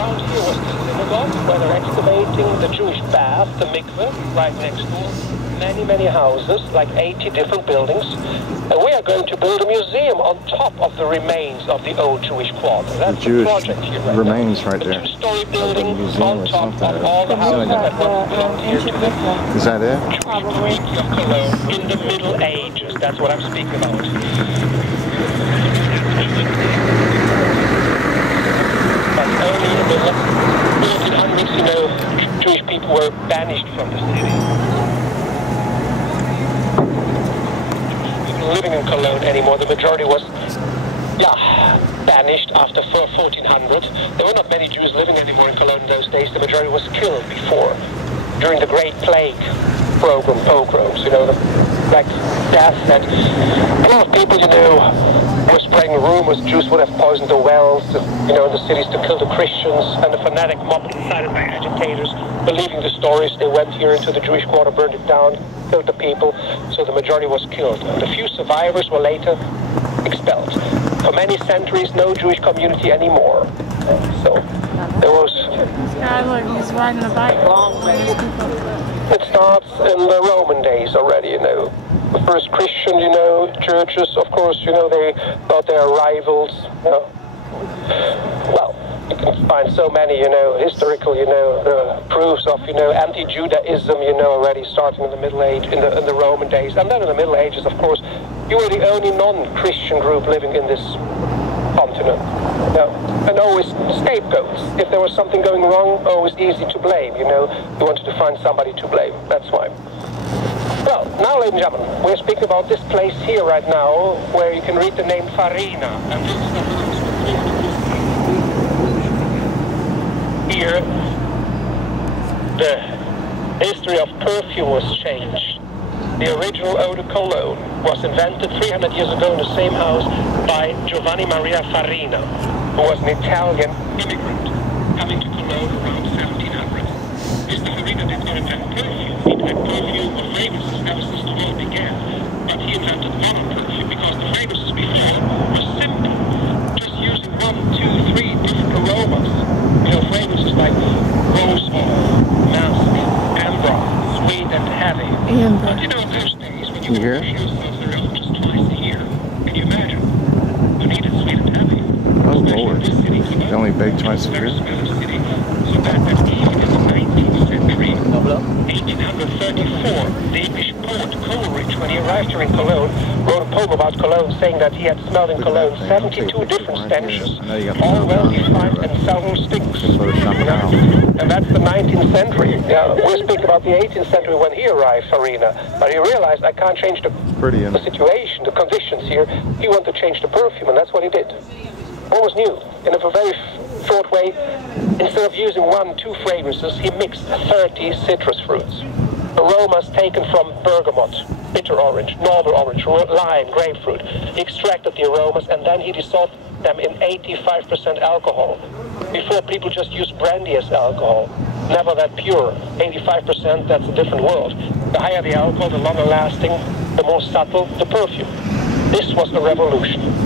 Around here was the synagogue, where they're excavating the Jewish bath, the Mikvah, right next door. Many, many houses, like 80 different buildings. And we are going to build a museum on top of the remains of the old Jewish quarter. That's the project here right remains now. right there. A two-story building on top of all the houses that once belonged here to the Is that it? Jewish community of Cologne in the Middle Ages. That's what I'm speaking about. But only in the 1400s, you know, Jewish people were banished from the city. Living in Cologne anymore. The majority was, banished after 1400. There were not many Jews living anymore in Cologne in those days. The majority was killed before, during the Great Plague pogroms, you know, the Black Death. And a lot of people, you know, were spreading rumors Jews would have poisoned the wells, you know, in the cities to kill the Christians, and the fanatic mob incited by agitators, believing the stories, they went here into the Jewish quarter, burned it down, killed the people, so the majority was killed. And the few survivors were later expelled. For many centuries, no Jewish community anymore. So there was... Yeah, look, he's riding a bike. It starts in the Roman days already, you know. The first Christian, you know, churches, of course, you know, they thought they were rivals, you know. Well, you can find so many, you know, historical, you know, proofs of, you know, anti-Judaism, you know, already starting in the Middle Age, in the Roman days. And then in the Middle Ages, of course, you were the only non-Christian group living in this continent. You know, and always scapegoats. If there was something going wrong, always easy to blame, you know. You wanted to find somebody to blame. That's why. Well, now, ladies and gentlemen, we're speaking about this place here right now, where you can read the name Farina. And this is here, the history of perfume was changed. The original eau de Cologne was invented 300 years ago in the same house by Giovanni Maria Farina, who was an Italian immigrant coming to Cologne around 1700. Mr. Farina did not invent perfume. He had perfume of fragrances ever since the world began. But he invented modern perfume because the fragrances before were simple. Just using 1, 2, 3 different aromas. You know, fragrances like rose oil, musk, amber, sweet and heavy. But you know, in those days, when you would wash yourself around just twice a year, can you imagine? You needed sweet and heavy. Oh, Lord. They only bake twice a year? So that even in the 19th century, 1834, Danish poet Coleridge, when he arrived here in Cologne, wrote a poem about Cologne saying that he had smelled in Cologne 72 different stenches, all well-defined and several stinks. And that's the 19th century. Yeah, we're speaking about the 18th century when he arrived, Farina. But he realized, I can't change the situation, the conditions here. He wanted to change the perfume, and that's what he did. Almost new, in a very short way. Instead of using 1, 2 fragrances, he mixed 30 citrus fruits. Aromas taken from bergamot, bitter orange, northern orange, lime, grapefruit. He extracted the aromas and then he dissolved them in 85% alcohol. Before, people just used brandy as alcohol. Never that pure. 85%, that's a different world. The higher the alcohol, the longer lasting, the more subtle the perfume. This was a revolution.